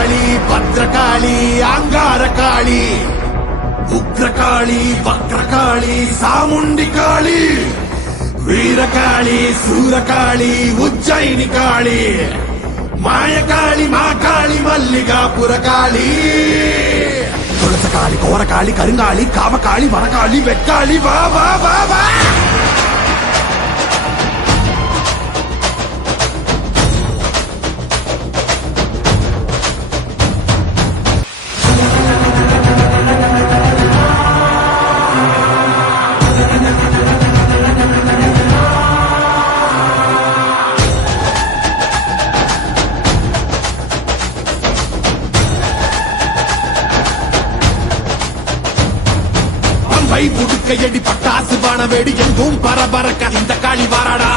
காளி பத்ரகாளி அங்கார காளி உக்ரகாளி வக்ரகாளி சாமுண்டி காளி வீரகாளி சூரகாளி உಜ್ಜಯಿನಿ காளி மாயகாளி மாகாளி மல்லிகாபுர காளி துளசகாளி கோரகாளி கருங்காளி காவகாளி வனகாளி வெக்காளி வா வா வா வா புடுக்கையடி பட்டாசு வான வெடி எங்கும் பரபரக்க இந்த காளி வாராடா